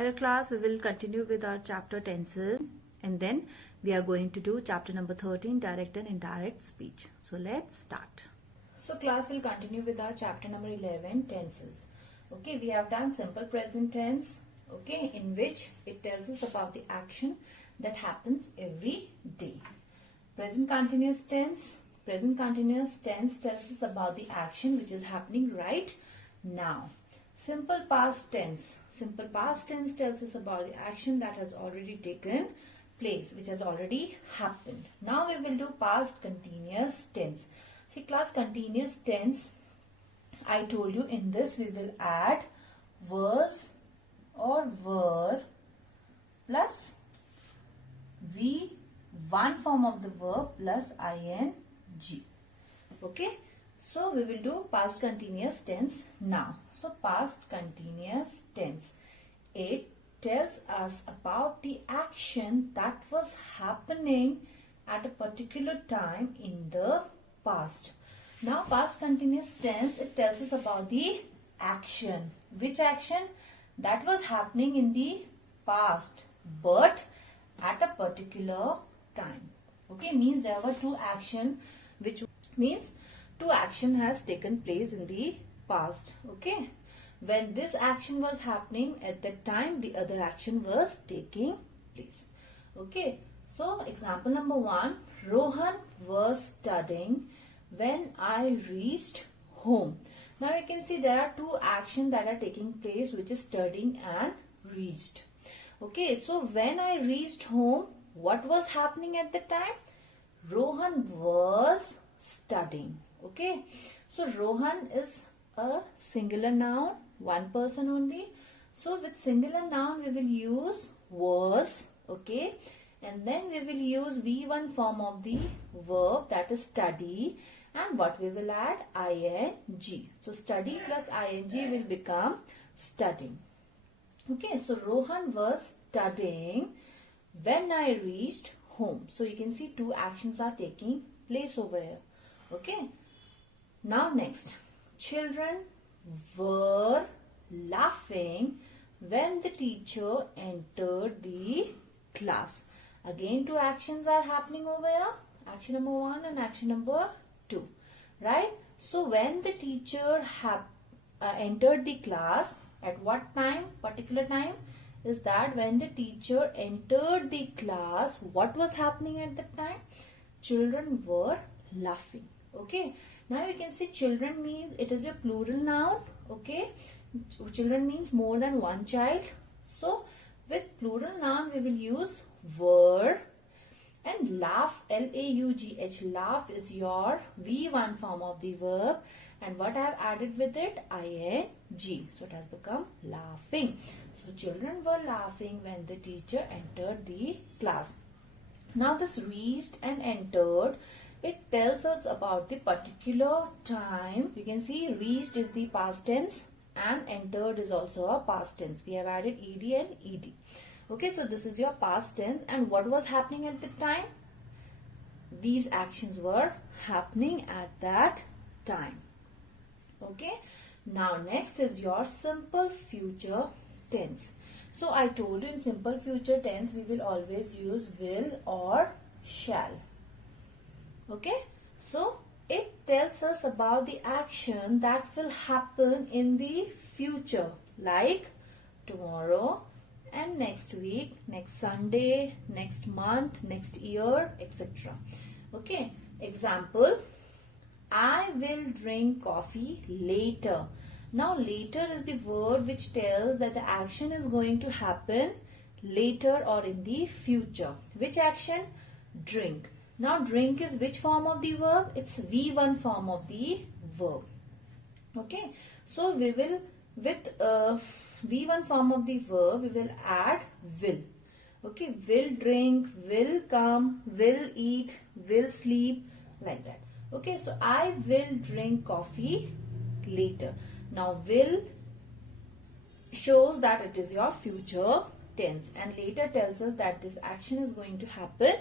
Hello class, we will continue with our chapter tenses and then we are going to do chapter number 13, direct and indirect speech. So let's start. So class will continue with our chapter number 11, tenses. Okay, we have done simple present tense, okay, in which it tells us about the action that happens every day. Present continuous tense tells us about the action which is happening right now. Simple past tense tells us about the action that has already taken place, which has already happened. Now we will do past continuous tense. See class, continuous tense, I told you in this we will add was or were plus one form of the verb plus ing. Okay. So we will do past continuous tense now. So past continuous tense, it tells us about the action that was happening at a particular time in the past. Now past continuous tense, it tells us about the action. Which action? That was happening in the past but at a particular time. Okay, means there were two action, which means two action has taken place in the past. Okay, when this action was happening at that time, the other action was taking place. Okay, so example number 1, Rohan was studying when I reached home. Now you can see there are two actions that are taking place, which is studying and reached. Okay, so when I reached home, what was happening at the time? Rohan was studying. Okay, so Rohan is a singular noun, one person only. So with singular noun we will use was, okay, and then we will use V1 form of the verb, that is study, and what we will add? ing. So study plus ing will become studying. Okay, so Rohan was studying when I reached home. So you can see two actions are taking place over here. Okay. Now next, children were laughing when the teacher entered the class. Again two actions are happening over here. Action number 1 and action number 2. Right? So when the teacher entered the class, at what time? Particular time is that when the teacher entered the class, what was happening at that time? Children were laughing. Okay. Now you can see children means it is a plural noun. Okay. Children means more than one child. So with plural noun we will use were, and laugh, L-A-U-G-H, laugh is your V1 form of the verb, and what I have added with it? ing. So it has become laughing. So children were laughing when the teacher entered the class. Now this reached and entered, it tells us about the particular time. You can see reached is the past tense and entered is also a past tense. We have added ed and ed. Okay, so this is your past tense, and what was happening at the time? These actions were happening at that time. Okay, now next is your simple future tense. So I told you in simple future tense we will always use will or shall. Okay, so it tells us about the action that will happen in the future, like tomorrow and next week, next Sunday, next month, next year, etc. Okay, example, I will drink coffee later. Now later is the word which tells that the action is going to happen later or in the future. Which action? Drink. Now drink is which form of the verb? It's V1 form of the verb. Okay. So we will, with V1 form of the verb, we will add will. Okay. Will drink, will come, will eat, will sleep, like that. Okay. So I will drink coffee later. Now will shows that it is your future tense, and later tells us that this action is going to happen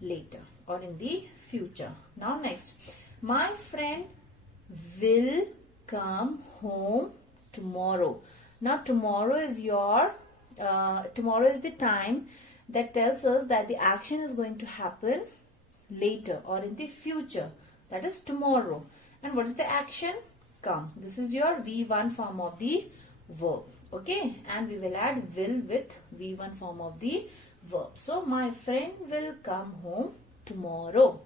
later or in the future. Now next, my friend will come home tomorrow. Now tomorrow is your tomorrow is the time that tells us that the action is going to happen later or in the future. That is tomorrow. And what is the action? Come. This is your V1 form of the verb. Okay. And we will add will with V1 form of the verb. So, my friend will come home tomorrow.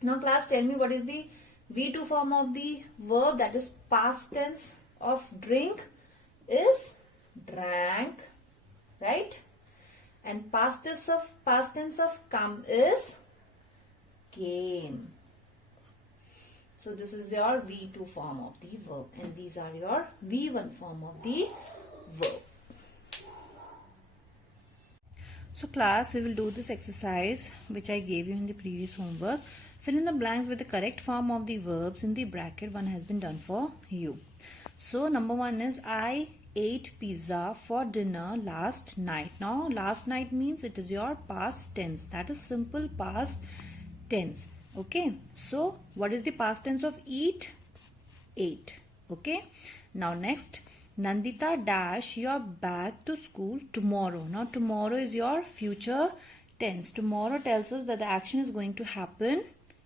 Now, class, tell me what is the V2 form of the verb, that is past tense of drink, is drank, right? And past tense of come is came. So this is your V2 form of the verb, and these are your V1 form of the verb. So class, we will do this exercise which I gave you in the previous homework. Fill in the blanks with the correct form of the verbs in the bracket. One has been done for you. So number one is I ate pizza for dinner last night. Now last night means it is your past tense. That is simple past tense. Okay. So what is the past tense of eat? Ate. Okay. Now next, Nandita dash your bag to school tomorrow. Now tomorrow is your future tense. Tomorrow tells us that the action is going to happen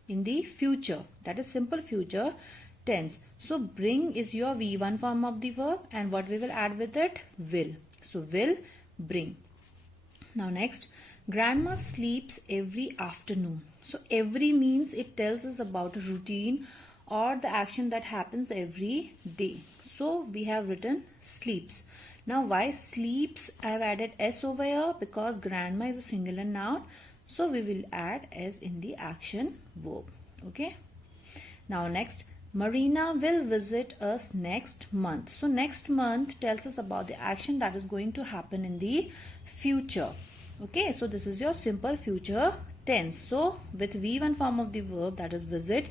in the future. That is simple future tense. So bring is your V1 form of the verb, and what we will add with it? Will. So will bring. Now next, grandma sleeps every afternoon. So every means it tells us about a routine or the action that happens every day. So we have written sleeps. Now why sleeps? I have added s over here because grandma is a singular noun. So we will add s in the action verb. Okay. Now next, Marina will visit us next month. So next month tells us about the action that is going to happen in the future. Okay. So this is your simple future tense. So with V1 form of the verb, that is visit,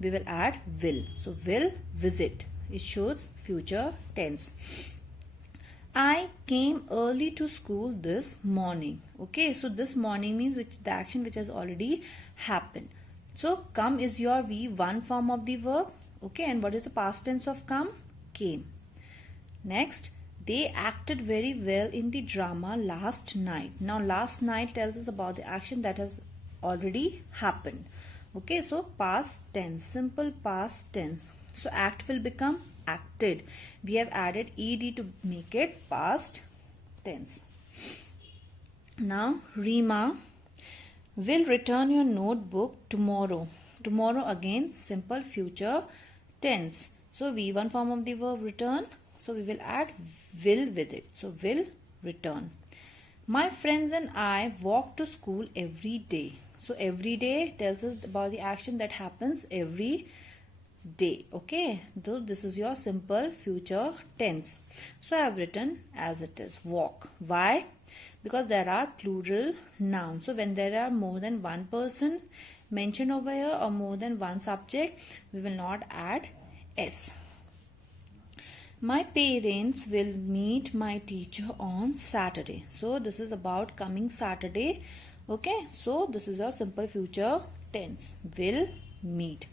we will add will. So will visit. It shows future tense. I came early to school this morning. Okay, so this morning means the action which has already happened. So come is your V1 form of the verb. Okay, and what is the past tense of come? Came. Next, they acted very well in the drama last night. Now last night tells us about the action that has already happened. Okay, so past tense, simple past tense. So act will become acted. We have added ed to make it past tense. Now Rima will return your notebook tomorrow. Tomorrow again simple future tense. So V1 form of the verb return. So we will add will with it. So will return. My friends and I walk to school every day. So every day tells us about the action that happens every day. Okay, so this is your simple future tense. So I have written as it is, walk. Why? Because there are plural nouns. So when there are more than one person mentioned over here or more than one subject, we will not add s. My parents will meet my teacher on Saturday. So this is about coming Saturday. Okay, so this is your simple future tense, will meet.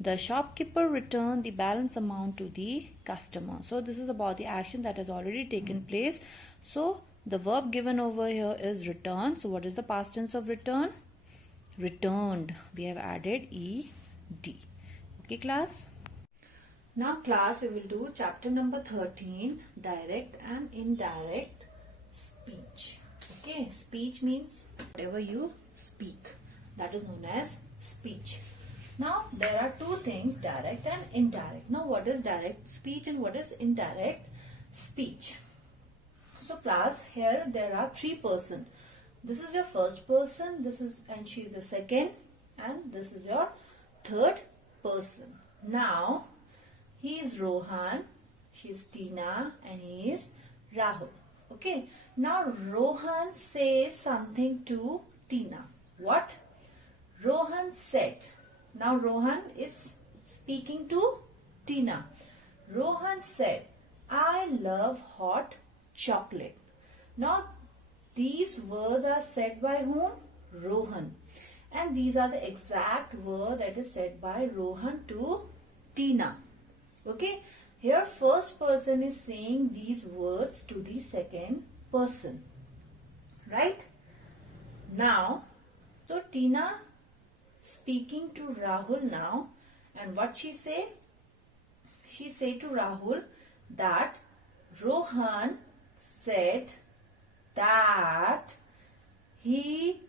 The shopkeeper returned the balance amount to the customer. So this is about the action that has already taken place. So the verb given over here is return. So what is the past tense of return? Returned. We have added ed. Okay, class. Now class, we will do chapter number 13, direct and indirect speech. Okay, speech means whatever you speak. That is known as speech. Now there are two things, direct and indirect. Now what is direct speech and what is indirect speech? So class, here there are three persons. This is your first person, this is, and she is your second, and this is your third person. Now he is Rohan, she is Tina, and he is Rahul. Okay. Now Rohan says something to Tina. What? Rohan said. Now Rohan is speaking to Tina. Rohan said, I love hot chocolate. Now these words are said by whom? Rohan. And these are the exact word that is said by Rohan to Tina. Okay. Here first person is saying these words to the second person, right? Now, so Tina speaking to Rahul now, and what she say? She say to Rahul that Rohan said that he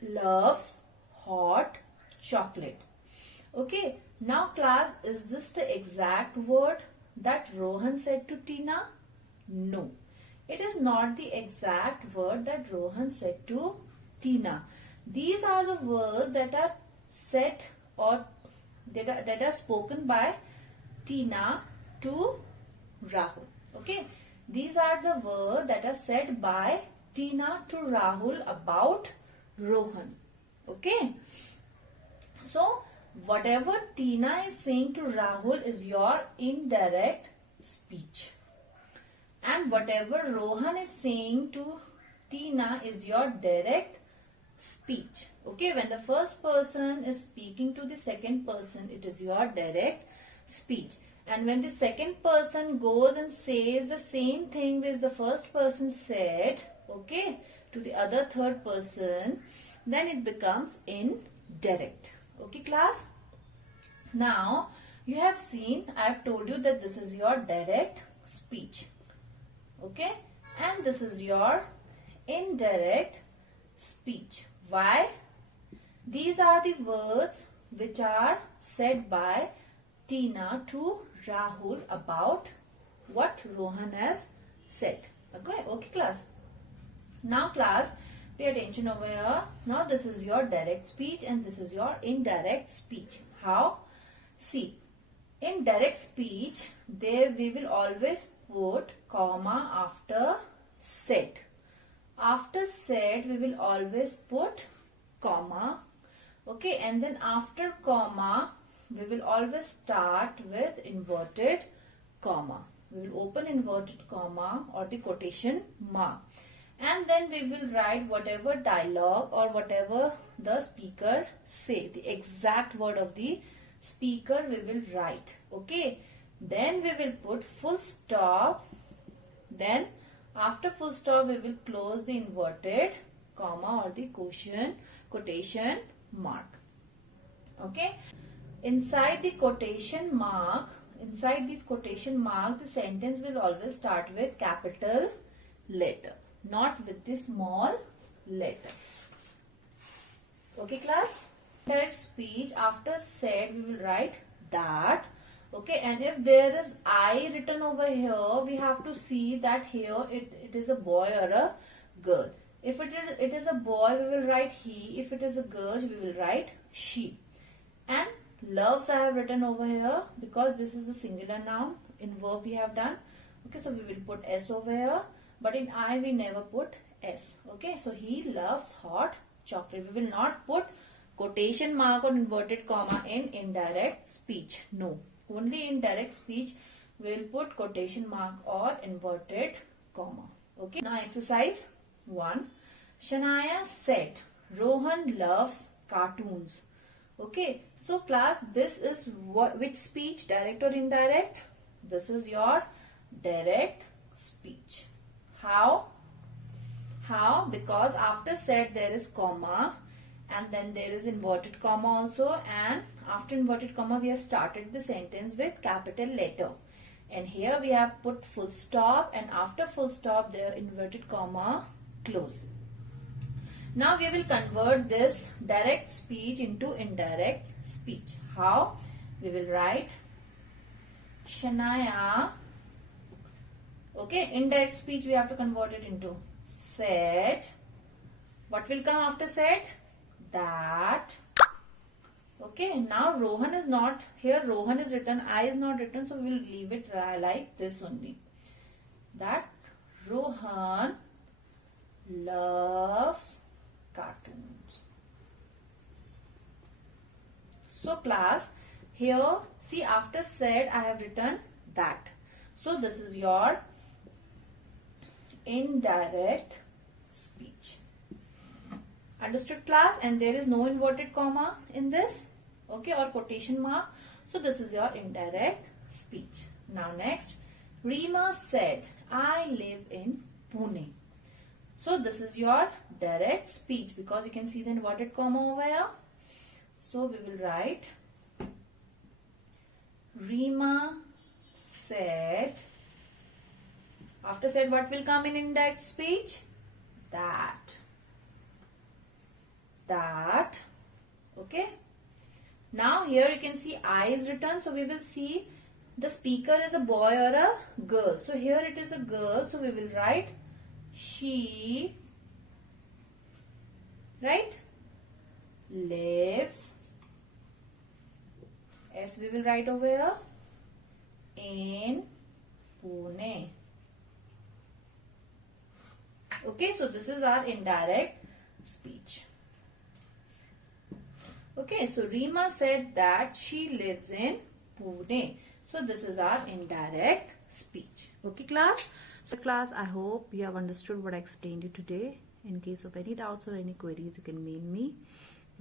loves hot chocolate. Okay, now class, is this the exact word that Rohan said to Tina? No, it is not the exact word that Rohan said to Tina. These are the words that are said or that are spoken by Tina to Rahul. Okay, these are the words that are said by Tina to Rahul about Rohan. Okay, so whatever Tina is saying to Rahul is your indirect speech, and whatever Rohan is saying to Tina is your direct speech. Okay, when the first person is speaking to the second person, it is your direct speech. And when the second person goes and says the same thing which the first person said, okay, to the other third person, then it becomes indirect. Okay, class? Now, you have seen, I have told you that this is your direct speech. Okay, and this is your indirect speech. Why? These are the words which are said by Tina to Rahul about what Rohan has said. Okay, class. Now class, pay attention over here. Now this is your direct speech and this is your indirect speech. How? See, in direct speech, there we will always put comma after said. After said, we will always put comma. Okay, and then after comma, we will always start with inverted comma. We will open inverted comma or the quotation mark. And then we will write whatever dialogue or whatever the speaker say. The exact word of the speaker we will write. Okay. Then we will put full stop. Then after full stop we will close the inverted comma or the quotation mark. Okay. Inside the quotation mark, inside this quotation mark, the sentence will always start with capital letter, not with the small letter. Okay, class? Indirect speech, after said, we will write that. Okay, and if there is I written over here, we have to see that here it is a boy or a girl. If it is a boy, we will write he. If it is a girl, we will write she. And loves I have written over here because this is the singular noun. In verb we have done. Okay, so we will put S over here. But in I we never put S. Okay, so he loves hot chocolate. We will not put quotation mark or inverted comma in indirect speech. No. Only in direct speech we will put quotation mark or inverted comma. Okay. Now exercise 1. Shania said Rohan loves cartoons. Okay. So class, this is which speech? Direct or indirect? This is your direct speech. How? How? Because after said there is comma and then there is inverted comma also, and after inverted comma we have started the sentence with capital letter, and here we have put full stop, and after full stop the inverted comma close. Now we will convert this direct speech into indirect speech. How? We will write Shania. Okay, indirect speech we have to convert it into said. What will come after said? That. Okay, now Rohan is not here. Rohan is written. I is not written. So we will leave it like this only. That Rohan loves cartoons. So class, here see after said I have written that. So this is your indirect speech. Understood, class? And there is no inverted comma in this, okay, or quotation mark. So this is your indirect speech. Now next, Reema said, I live in Pune. So this is your direct speech because you can see the inverted comma over here. So we will write Reema said. After said, what will come in indirect speech? That. Okay. Now here you can see I is written. So we will see the speaker is a boy or a girl. So here it is a girl. So we will write she, right, lives. S we will write over here in Pune. Okay, so this is our indirect speech. Okay, so Reema said that she lives in Pune. So this is our indirect speech. Okay, class? So class, I hope you have understood what I explained you today. In case of any doubts or any queries, you can mail me.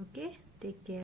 Okay, take care.